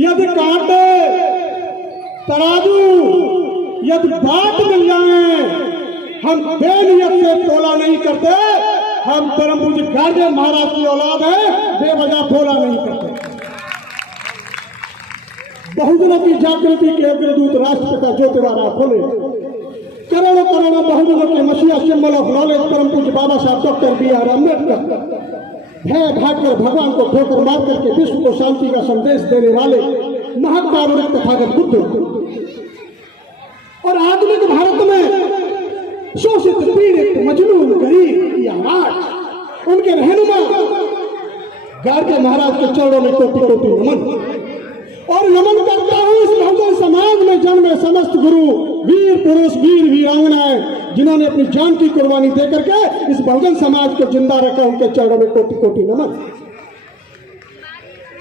यदि कांटे तराजू यदि बात मिल जाए, हम बेनियत से तोला नहीं करते। हम परम पूज्य गार्जियन महाराज की औलाद है, बेवजह तोला नहीं करते। बहुजनों की जागृति के अग्रदूत राष्ट्रपिता ज्योतिबा फुले, करोड़ों करोड़ों बहुजनों के मसीहा सिंबल ऑफ नॉलेज परम पूज्य बाबा साहब डॉक्टर B.R. अम्बेडकर, भय भागकर भगवान को ठोकर मार करके विश्व को शांति का संदेश देने वाले महाकारुणिक तथागत बुद्ध, और आधुनिक भारत में शोषित पीड़ित मजलूम गरीब की आवाज, उनके रहनुमा गार्जियन महाराज के चरणों में कोटि कोटि नमन। और नमन करता हूं इस बहुजन समाज में जन्मे समस्त गुरु वीर पुरुष वीर वीरांगनाएं, जिन्होंने अपनी जान की कुर्बानी देकर के इस बहुजन समाज को जिंदा रखा, उनके चरणों में कोटि कोटि नमन।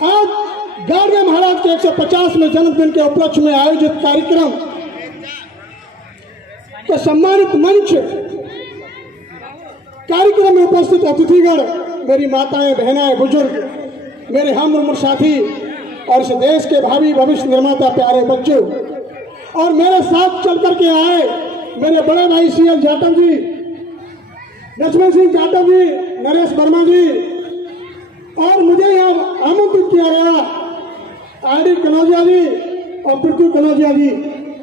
आज गार्जियन महाराज के 150वें जन्मदिन के उपलक्ष्य में आयोजित कार्यक्रम तो सम्मानित मंच, कार्यक्रम में उपस्थित अतिथिगण, मेरी माताएं बहनाएं बुजुर्ग, मेरे हम उम्र साथी और इस देश के भावी भविष्य निर्माता प्यारे बच्चों, और मेरे साथ चल करके आए मेरे बड़े भाई CL जाटव जी, लक्ष्मण सिंह जाटव जी, नरेश वर्मा जी, और मुझे यहाँ आमंत्रित किया गया RD कनौजिया जी और पृथ्वी कनौजिया जी,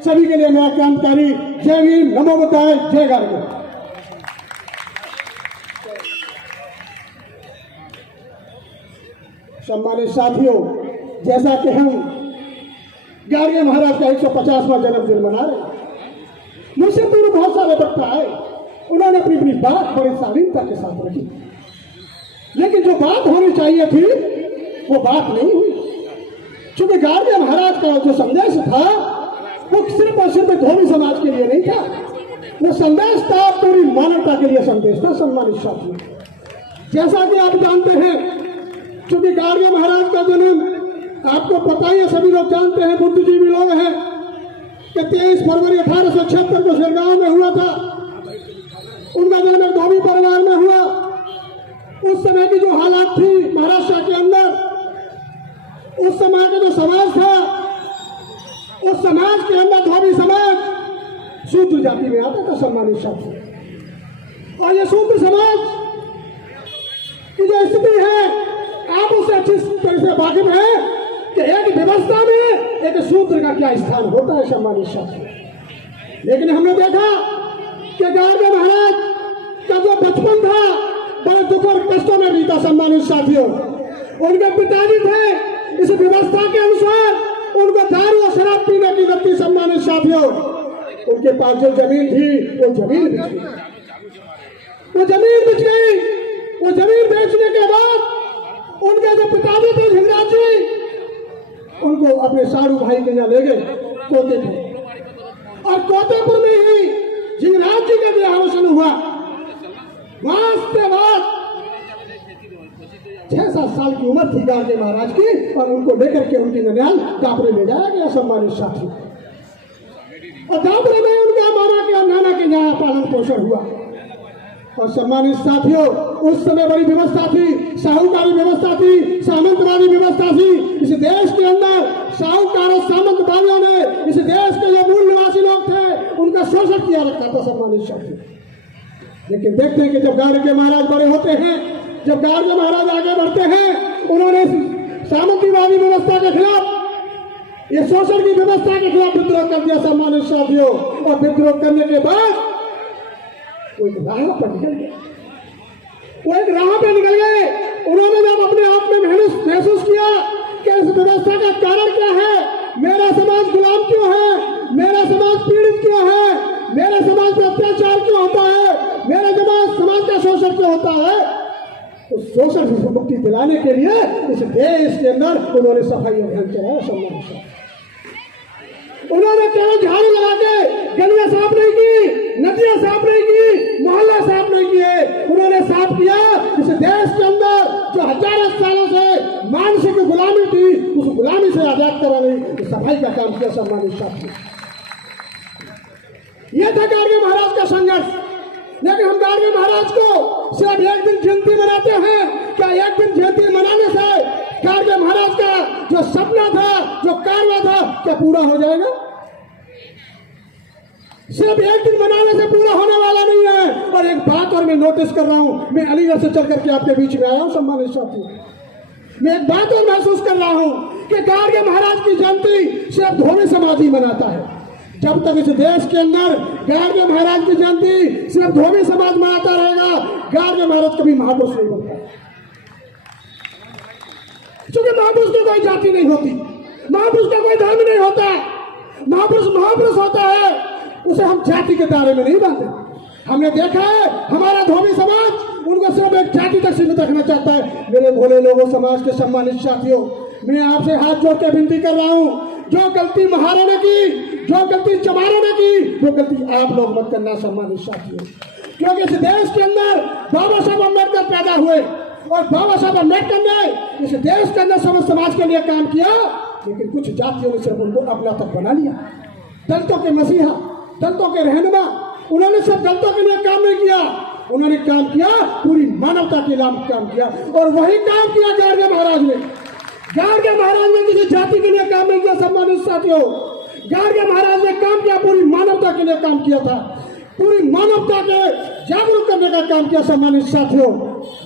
सभी के लिए मेरा क्रांतिकारी जय भीम, नमो बुद्धाय, जय गार्गियन। सम्मानित साथियों, जैसा कि हम गार्गियन महाराज का 150वां जन्मदिन मना रहे हैं, मुझसे पूर्व बहुत सारे वक्ता आए, उन्होंने अपनी अपनी बात बड़ी शालीनता के साथ रखी, लेकिन जो बात होनी चाहिए थी वो बात नहीं हुई। क्योंकि गार्गियन महाराज का जो संदेश था वो सिर्फ और सिर्फ धोबी समाज के लिए नहीं था, वो संदेश था पूरी मानवता के लिए संदेश था। सम्मानित साथियों, जैसा कि आप जानते हैं, क्योंकि गार्गियन महाराज का जन्म आपको पता ही है, सभी लोग जानते हैं, बुद्धिजीवी लोग हैं, कि 23 फरवरी 1876 को सिरगांव में हुआ था। उनका जन्म एक धोबी परिवार में हुआ। उस समय की जो हालात थी महाराष्ट्र के अंदर, उस समय का जो समाज था, उस समाज के अंदर धोबी समाज शूद्र जाति में आता था। सम्मानित साथी, और ये शूद्र समाज की जो स्थिति है, आप उससे अच्छी तरह से वाकिफ है कि एक व्यवस्था में एक शूद्र का क्या स्थान होता है। सम्मानित साथी, लेकिन हमने देखा कि गार्गियन महाराज का जो बचपन था बड़े दुख और कष्टों में बीता। सम्मानित साथियों, उनके पिताजी थे, इस व्यवस्था के अनुसार उनको दारू और शराब पीने की लत थी। सम्मानित साथियों, उनके पास जो जमीन थी वो जमीन बिक गई, वो जमीन बिक गई। वो जमीन बेचने के बाद उनके जो पिताजी थे झिंगराज जी, उनको अपने साड़ू भाई के यहाँ ले गए कोतेपुर, और कोतेपुर में ही झिंगराज जी का देहावसान हुआ। बाद 6-7 साल की उम्र थी गार्गियन महाराज की, और उनको लेकर के उनकी ननिहाल दापरे ले जाया गया। सम्मानित साथी, और दापरे में उनका माना के नाना के यहाँ पालन पोषण हुआ। और सम्मानित साथियों, उस समय बड़ी व्यवस्था थी, साहूकारी व्यवस्था थी, सामंतवादी व्यवस्था थी। इस देश के अंदर साहूकार और सामंतवादियों ने इस देश के जो मूल निवासी लोग थे उनका शोषण किया रखा था। सम्मानित साथियों, लेकिन देखते हैं कि जब गार्गियन महाराज बड़े होते हैं, जब गार्गियन महाराज आगे बढ़ते हैं, उन्होंने सामंतवादी व्यवस्था के खिलाफ, ये शोषण की व्यवस्था के खिलाफ विद्रोह कर दिया। सम्मानित साथियों, और विद्रोह करने के बाद वो एक राह पर निकल गए, वो एक राह पे निकल गए। उन्होंने जब अपने आप में महसूस किया कि इस व्यवस्था का कारण क्या है, मेरा समाज गुलाम क्यों है, मेरा समाज पीड़ित क्यों है, मेरे समाज पर अत्याचार क्यों होता है, मेरे समाज का शोषण क्यों होता है, तो शोषण से मुक्ति दिलाने के लिए इस देश के अंदर उन्होंने सफाई अभियान चलाया। सम्मान, उन्होंने केवल झाड़ू लगा के गलियां साफ नहीं की, नदियां साफ नहीं की, मोहल्ला साफ नहीं किए, उन्होंने साफ किया इस देश के अंदर जो हजारों सालों से मानसिक गुलामी थी, उस गुलामी से आजाद कराने सफाई का काम किया। सम्मानित साथी, यह था गार्गियन महाराज का संघर्ष। लेकिन हम गार्गियन महाराज को सिर्फ एक दिन जयंती मनाते हैं, क्या एक दिन जयंती मनाने से गार्गियन महाराज का जो सपना था, जो पूरा हो जाएगा? सिर्फ एक दिन मनाने से पूरा होने वाला नहीं है। और एक बात और मैं नोटिस कर रहा हूं, मैं अलीगढ़ से चल करके आपके बीच में आया हूं सम्मानित साथियों, मैं एक बात और महसूस कर रहा हूं कि गाड़गे महाराज की जयंती सिर्फ धोबी समाज ही मनाता है। जब तक इस देश के अंदर गाड़गे महाराज की जयंती सिर्फ धोबी समाज मनाता रहेगा, गाड़गे महाराज कभी महापुरुष नहीं बनता। क्योंकि महापुरुष की कोई जाति नहीं होती, महापुरुष का कोई धर्म नहीं होता। महापुरुष होता है, उसे हम जाति के दायरे में नहीं बांधते। हमने देखा है हमारा धोबी समाज उनको सिर्फ एक जाति तक सीमित रखना चाहता है। मेरे भोले लोगों समाज के सम्मानित साथियों, मैं आपसे हाथ जोड़ के विनती कर रहा हूं, जो गलती महाराज ने की, जो गलती चमारों ने की, वो गलती आप लोग मत करना सम्मानित साथियों। क्योंकि इस देश के अंदर बाबा साहब अम्बेडकर पैदा हुए और बाबा साहब अम्बेडकर ने इस देश के अंदर समस्त समाज के लिए काम किया, लेकिन कुछ जातियों ने सिर्फ उनको अपना तक बना लिया। दलितों के मसीहा, दलितों के रहनुमा, उन्होंने सिर्फ दलितों के लिए काम नहीं किया, उन्होंने काम किया पूरी मानवता के लिए काम किया। और वही काम किया गाड़गे महाराज ने। गाड़गे महाराज ने किसी जाति के लिए काम नहीं किया सम्मानित साथियों, गाड़गे महाराज ने काम किया पूरी मानवता के लिए काम किया था, पूरी मानवता के जागरूक करने का काम किया सम्मानित साथियों।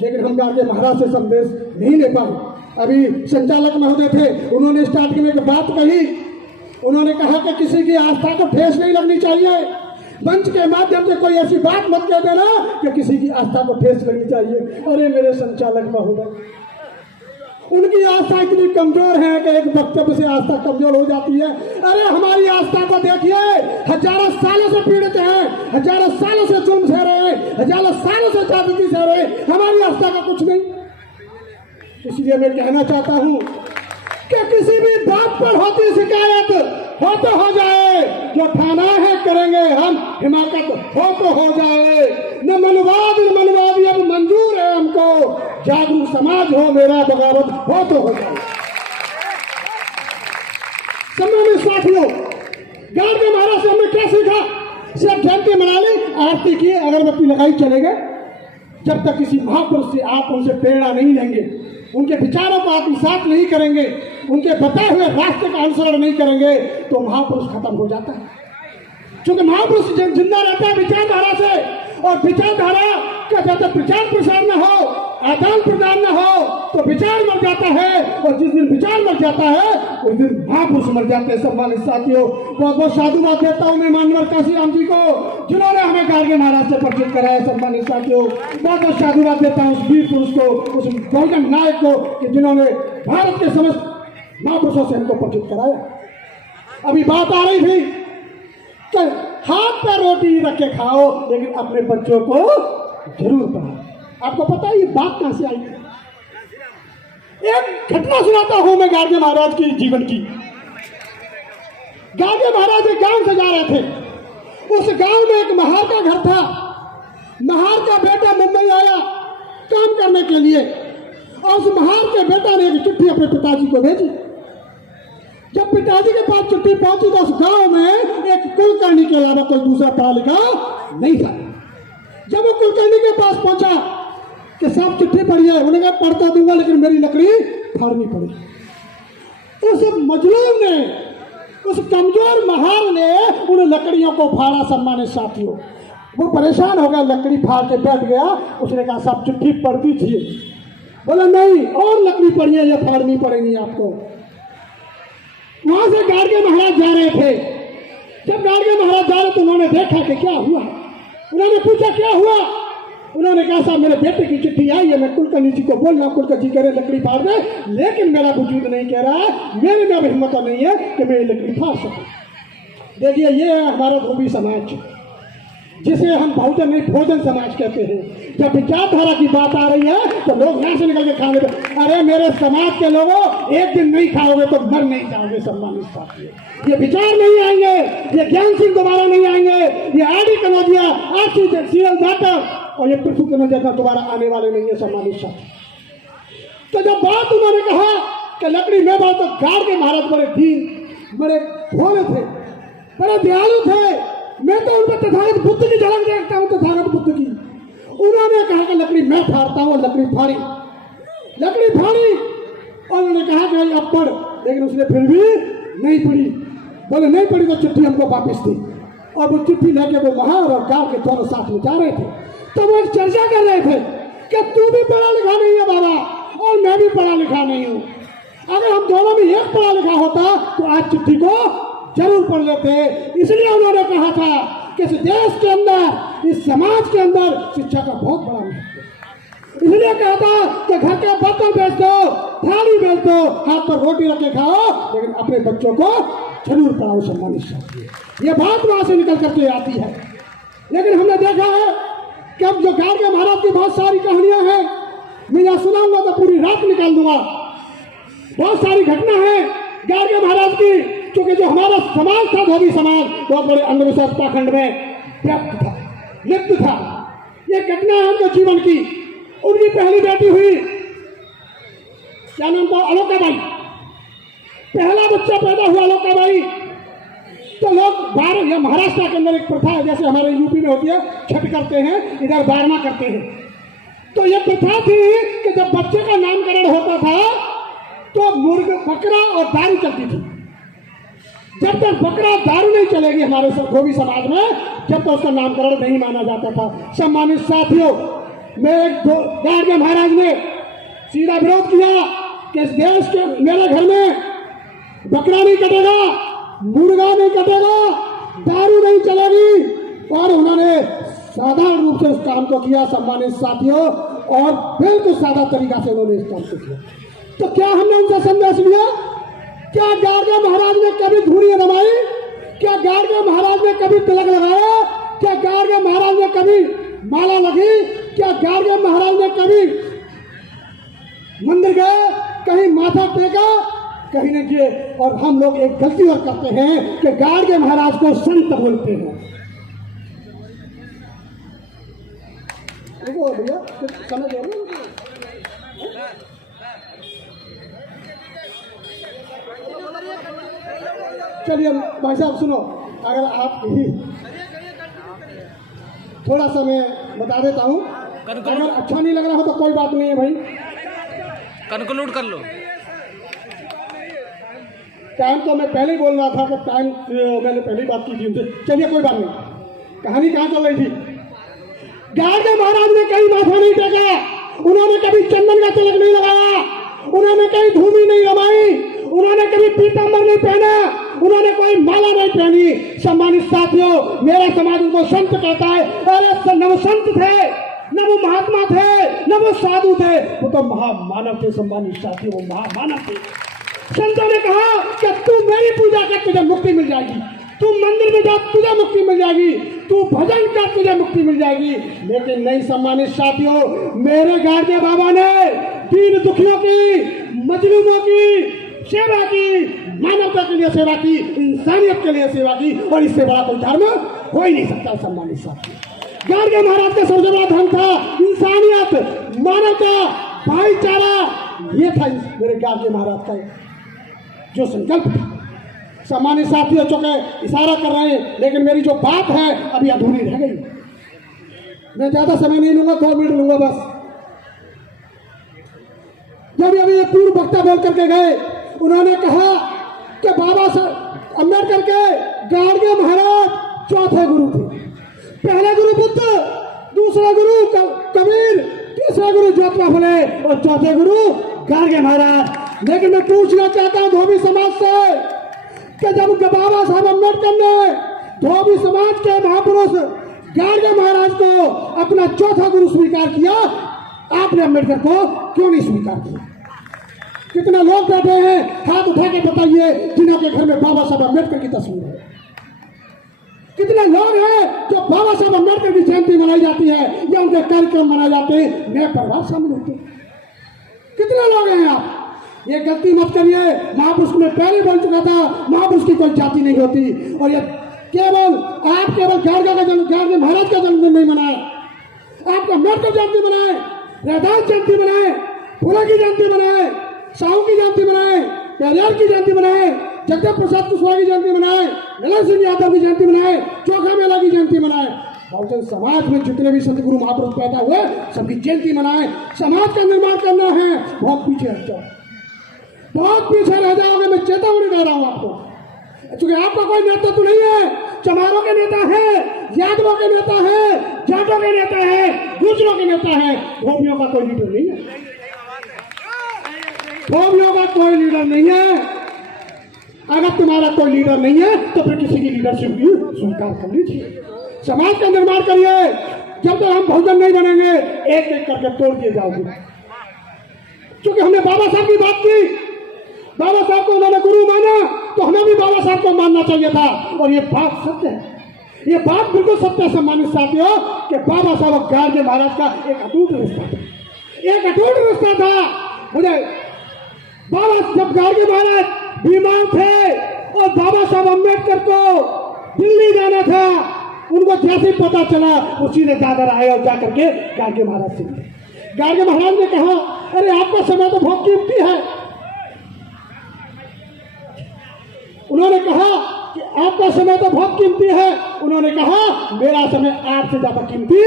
लेकिन हम गाड़गे महाराज से संदेश नहीं ले पाए। अभी संचालक महोदय थे, उन्होंने स्टार्टिंग में एक बात कही, उन्होंने कहा कि किसी की आस्था को ठेस नहीं लगनी चाहिए। मंच के माध्यम से कोई ऐसी बात मत कह देना कि किसी की आस्था को ठेस लगनी चाहिए। अरे मेरे संचालक महोदय, उनकी आस्था इतनी कमजोर है कि एक वक्तव्य से आस्था कमजोर हो जाती है। अरे हमारी आस्था को देखिए, हजारों सालों से पीड़ित हैं, हजारों सालों से जुल्म सह रहे हैं, हजारों सालों से जागृति सह रहे हैं, हमारी आस्था का कुछ नहीं। इसलिए मैं कहना चाहता हूं कि किसी भी बात पर होती शिकायत हो तो हो जाए, जो थाना है करेंगे हम, हिमाकत हो तो हो जाए, न मनवादी अब मंजूर है हमको, जागरूक समाज हो मेरा, बगावत हो तो हो जाए। सम्मानित साथियों, गाड़गे महाराज से हमने क्या सीखा? सिर्फ जयंती मना ली, आरती की, अगरबत्ती लगाई, चले गए। जब तक किसी महापुरुष से आप उनसे प्रेरणा नहीं लेंगे, उनके विचारों को आत्मसात नहीं करेंगे, उनके बताए हुए रास्ते का अनुसरण नहीं करेंगे, तो महापुरुष खत्म हो जाता है। क्योंकि महापुरुष जिंदा रहता है विचारधारा से, और विचारधारा का जब तक प्रचार प्रसार न हो, आदान प्रदान न हो, तो विचार मर जाता है। और जिस दिन विचार मर जाता है उस दिन महापुरुष मर जाते हैं। सम्मानित साथियों, बहुत बहुत साधुवाद देता हूँ मैं मानवर काशीराम जी को, जिन्होंने हमें गाड़गे महाराज से परिचित कराया। सम्मानित साथियों, बहुत बहुत साधुवाद देता हूँ उस वीर पुरुष को, उस बहुजन नायक को, कि जिन्होंने भारत के समस्त महापुरुषों से हमको परिचित कराया। अभी बात आ रही थी कि हाथ पर रोटी रख के खाओ, लेकिन अपने बच्चों को जरूर पढ़ाओ। आपको पता है ये बात कहां से आई थी? एक घटना सुनाता हूं मैं गाड़गे महाराज की जीवन की। गाड़गे महाराज एक गांव से जा रहे थे, उस गांव में एक महार का घर था। महार का बेटा मुंबई आया काम करने के लिए, और उस महार के बेटा ने एक चिट्ठी अपने पिताजी को भेजी। जब पिताजी के पास चिट्ठी पहुंची तो उस गांव में एक कुलकर्णी के अलावा कोई दूसरा पढ़ा लिखा नहीं था। जब वो कुलकर्णी के पास पहुंचा कि साहब चिट्ठी पढ़ी है, उन्होंने कहा पढ़ता दूंगा लेकिन मेरी लकड़ी फाड़नी पड़ेगी। उस मजलूम ने, उस कमजोर महार ने उन लकड़ियों को फाड़ा। सम्मानित साथियों, वो परेशान हो गया, लकड़ी फाड़ के बैठ गया। उसने कहा साहब चिट्ठी पढ़ दीजिए। बोला नहीं, और लकड़ी पढ़िए, या फाड़नी पड़ेगी आपको। वहां से गाड़गे महाराज जा रहे थे। जब गाड़गे महाराज जा रहे तो उन्होंने देखा कि क्या हुआ। उन्होंने पूछा क्या हुआ। उन्होंने कहा साहब मेरे बेटे की चिट्ठी आई है, मैं कुलकर्णी जी को बोल रहा हूं, कुलकर्णी जी कह रहे लकड़ी फाड़ दे, लेकिन मेरा वजूद नहीं कह रहा है, मेरे में हिम्मत नहीं है कि मैं ये लकड़ी फाड़ सकूं। देखिए ये है हमारा धोबी समाज, जिसे हम बहुजन नहीं भोजन समाज कहते हैं। जब विचारधारा की बात आ रही है तो लोग यहाँ से निकल के खाने पे, अरे मेरे समाज के लोगों, एक दिन नहीं खाओगे तो मर नहीं जाओगे। सम्मानित साथियों, ये विचार नहीं आएंगे, ये ज्ञान सिंह दोबारा नहीं आएंगे, ये RD Kanaujia, RC CL Jatav और ये पृथ्वी कनौजिया दोबारा आने वाले नहीं है। सम्मानित साथियों, तो जब बात उन्होंने कहा कि लकड़ी में बात, तो गाड़गे महाराज बड़े दीन, बड़े भोले थे, बड़े दयालु थे। मैं तो उन पर तथागत बुद्ध की झलक देखता हूँ, तथागत बुद्ध की। उन्होंने कहा कि लकड़ी मैं फाड़ता हूँ, लकड़ी फाड़ी, लकड़ी फाड़ी। और उन्होंने कहा कि अब पढ़, लेकिन उसने फिर भी नहीं पढ़ी। बोले नहीं पड़ी तो चिट्ठी हमको वापस दी। और वो चिट्ठी लेके वो महार और गांव के दोनों साथ में जा रहे थे, तो वो एक चर्चा कर रहे थे कि तू भी पढ़ा लिखा नहीं है बाबा और मैं भी पढ़ा लिखा नहीं हूँ। अगर हम दोनों में एक पढ़ा लिखा होता तो आज चिट्ठी को जरूर पढ़ लेते। इसलिए उन्होंने कहा था कि इस देश के अंदर, इस समाज के अंदर शिक्षा का बहुत बड़ा महत्व है। इसलिए कहा था कि घर के बर्तन बेच दो, थाली बेच दो, हाथ पर रोटी रख के खाओ, लेकिन अपने बच्चों को जरूर पढ़ाओ, सम्मानित चाहिए। ये बात वहां से निकल करके आती है। लेकिन हमने देखा है कि अब जो गाड़गे महाराज की बहुत सारी कहानियां हैं, मैं यहाँ सुनाऊंगा तो पूरी रात निकाल दूंगा। बहुत सारी घटना है गाड़गे महाराज की, क्योंकि जो हमारा समाज था, धोबी समाज, बहुत बड़े अंधविश्वास पाखंड में व्यक्त था, लिप्त था। ये घटना है उनके जीवन की। उनकी पहली बेटी हुई, क्या नाम था, अलोकाबाई। पहला बच्चा पैदा हुआ अलोकाबाई, तो लोग बारह, या महाराष्ट्र के अंदर एक प्रथा है, जैसे हमारे यूपी में होती है, छठ करते हैं, इधर बारहवां करते हैं। तो ये प्रथा थी कि जब बच्चे का नामकरण होता था तो मुर्ग, बकरा और दारू चलती थी। जब तक बकरा दारू नहीं चलेगी हमारे धोबी समाज में, जब तक उसका नामकरण नहीं माना जाता था। सम्मानित साथियों, मेरे गाड़गे महाराज ने सीधा विरोध किया कि इस देश के, मेरे घर में बकरा नहीं कटेगा, मुर्गा नहीं कटेगा, दारू नहीं चलेगी। और उन्होंने साधारण रूप से उस काम को किया, सम्मानित साथियों, और बिल्कुल सादा तरीका से उन्होंने इस काम को किया। तो क्या हमने उनसे संदेश लिया? क्या गाड़गे महाराज ने कभी धूनी रमाई? क्या गाड़गे महाराज ने कभी तिलक लगाया? क्या गाड़गे महाराज ने कभी माला लगी? क्या गाड़गे महाराज ने कभी मंदिर गए, कहीं माथा टेका? कहीं नहीं किए। और हम लोग एक गलती और करते हैं कि गाड़गे महाराज को संत बोलते हैं। देखो भैया, समझ रहे हो? चलिए भाई साहब सुनो, अगर आप ही थोड़ा सा मैं बता देता हूँ, अगर अच्छा नहीं लग रहा हो तो कोई बात नहीं है भाई, कंक्लूड कर लो। टाइम तो मैं पहले ही बोल रहा था कि टाइम मैंने पहले ही बात की थी उनसे। चलिए कोई बात नहीं। कहानी कहाँ चल रही थी? गाड़गे महाराज ने कहीं माथा नहीं टेका, उन्होंने कभी चंदन का तिलक नहीं लगाया, उन्होंने कहीं धूमी नहीं रमाई, उन्होंने कभी पीतांबर नहीं पहना, उन्होंने कोई माला नहीं पहनी। सम्मानित साथियों, मेरा समाज उनको संत कहता है। अरे न वो संत थे, न वो महात्मा थे, न वो साधु थे, वो तो महामानव थे। सम्मानित साथियों, वो महामानव थे। संतों ने कहा कि तू मेरी पूजा कर, तुझे मुक्ति मिल जाएगी। तू मंदिर में जा, तुझे मुक्ति मिल जाएगी। तू भजन कर, तुझे मुक्ति मिल जाएगी। लेकिन नहीं सम्मानित साथियों, मेरे गाड़गे बाबा ने दीन दुखियों की, मजलूमों की सेवा की, मानवता के लिए सेवा की, इंसानियत के लिए सेवा की, और इससे बड़ा कोई धर्म हो ही नहीं सकता। सम्मानित साथियों, गाड़गे महाराज का सबसे बड़ा धर्म था इंसानियत, मानवता, भाईचारा। ये था मेरे गाड़गे महाराज का जो संकल्प था। सम्मानित साथियों, चूंकि इशारा कर रहे हैं, लेकिन मेरी जो बात है अभी अधूरी रह गई। मैं ज्यादा समय नहीं लूंगा, 2 मिनट लूंगा बस। जब अभी ये पूर्व वक्ता बोल करके गए, उन्होंने कहा कि बाबा साहब अम्बेडकर के गाड़गे महाराज चौथे गुरु थे। पहले गुरु बुद्ध, दूसरा गुरु कबीर, तीसरा गुरु ज्योतिबा फुले और चौथे गुरु गाड़गे महाराज। लेकिन मैं पूछना चाहता हूं धोबी समाज से कि जब बाबा साहब अम्बेडकर ने धोबी समाज के महापुरुष गाड़गे महाराज को अपना चौथा गुरु स्वीकार किया, आपने अम्बेडकर को क्यों नहीं स्वीकार किया? कितने लोग बैठे हैं, हाथ उठा के बताइए जिनके घर में बाबा साहब अम्बेडकर की तस्वीर है। कितने लोग हैं जो बाबा साहब अम्बेडकर की जयंती मनाई जाती है या उनके कार्यक्रम मनाए जाते हैं, नए परिवार शामिल होते हैं? कितने लोग हैं आप? ये गलती मत करिए। महापुरुष में पहले बोल चुका था, महापुरुष की कोई जाति नहीं होती। और ये केवल गाड़गे का जन्म, गाड़गे महाराज का जन्मदिन नहीं मनाए, आपका अम्बेडकर जयंती मनाए, रैदास जयंती मनाए, फुले की जयंती मनाए, साहू की जयंती मनाए, पेरियार की जयंती मनाए, जगदेव प्रसाद कुशवाहा की जयंती मनाए, ललन सिंह यादव की जयंती मनाए, चोखा मेला की जयंती मनाए। बहुजन समाज में जितने भी सतगुरु महापुरुष पैदा हुए सबकी जयंती मनाए। समाज का निर्माण करना है, बहुत पीछे हट जाओ, बहुत पीछे रह जाओगे। मैं चेतावनी दे रहा हूं आपको। क्योंकि आपका कोई नेता तो नहीं है, चमारों के नेता है, यादवों के नेता है, जाटों के नेता है, गुजरों के नेता है, धोबियों का कोई लीडर नहीं है। धोबियों का कोई लीडर नहीं है। अगर तुम्हारा कोई लीडर नहीं है तो फिर किसी की लीडरशिप की स्वीकार कर लीजिए, समाज का निर्माण करिए। जब तक हम बहुजन नहीं बनेंगे एक एक करके तोड़ दिए जाओगे। क्योंकि हमने बाबा साहब की बात की, बाबा साहब को उन्होंने गुरु माना, तो हमें भी बाबा साहब को मानना चाहिए था। और ये बात सत्य है, ये बात बिल्कुल सत्य है सम्मानित साथियों, कि बाबा साहब और गार्गे महाराज का एक अटूट रिश्ता था, एक अटूट रिश्ता था। मुझे बाबा जब गार्गे महाराज बीमार थे और बाबा साहब अम्बेडकर को दिल्ली जाना था, उनको जैसे पता चला वो सीधे दादर आए और जाकर के गार्गे महाराज से मिले। गार्गे महाराज ने कहा, अरे आपका समय तो बहुत कीमती है। उन्होंने कहा कि आपका समय तो बहुत कीमती है। उन्होंने कहा मेरा समय आपसे ज्यादा कीमती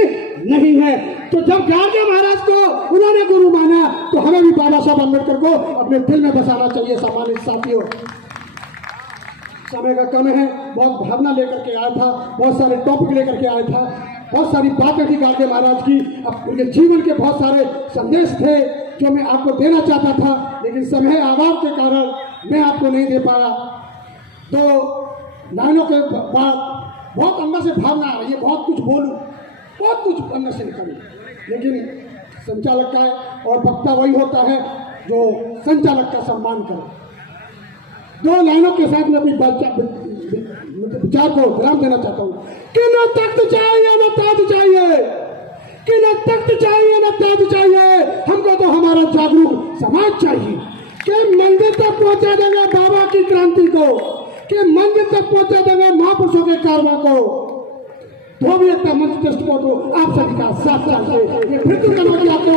नहीं है। तो जब गार्गे महाराज को उन्होंने गुरु माना तो हमें भी बाबा साहब अम्बेडकर को अपने दिल में बसाना चाहिए। सम्मानित साथियों, समय का कम है, बहुत भावना लेकर के आया था, बहुत सारे टॉपिक लेकर के आया था, बहुत सारी बातें थी गार्गे महाराज की। अब उनके जीवन के बहुत सारे संदेश थे जो मैं आपको देना चाहता था, लेकिन समय अभाव के कारण मैं आपको नहीं दे पाया। तो लाइनों के बाद बहुत अंदर से भावना आ रही है, बहुत कुछ बोलूं, बहुत कुछ अंदर से निकलूं, लेकिन संचालक का और वक्ता वही होता है जो संचालक का सम्मान करे। दो लाइनों के साथ मैं अपनी विचार को विराम देना चाहता हूँ कि न तख्त चाहिए न ताज चाहिए, कि न तख्त चाहिए न ताज चाहिए, हमको तो हमारा जागरूक समाज चाहिए कि मंदिर तक पहुंचा देंगे बाबा की क्रांति को, कि मंदिर तक पहुंचा देंगे महापुरुषों के कारवा को। धोबी एकता मंच ट्रस्ट को तो आप सभी का साथ चाहिए। फिर कनौजिया को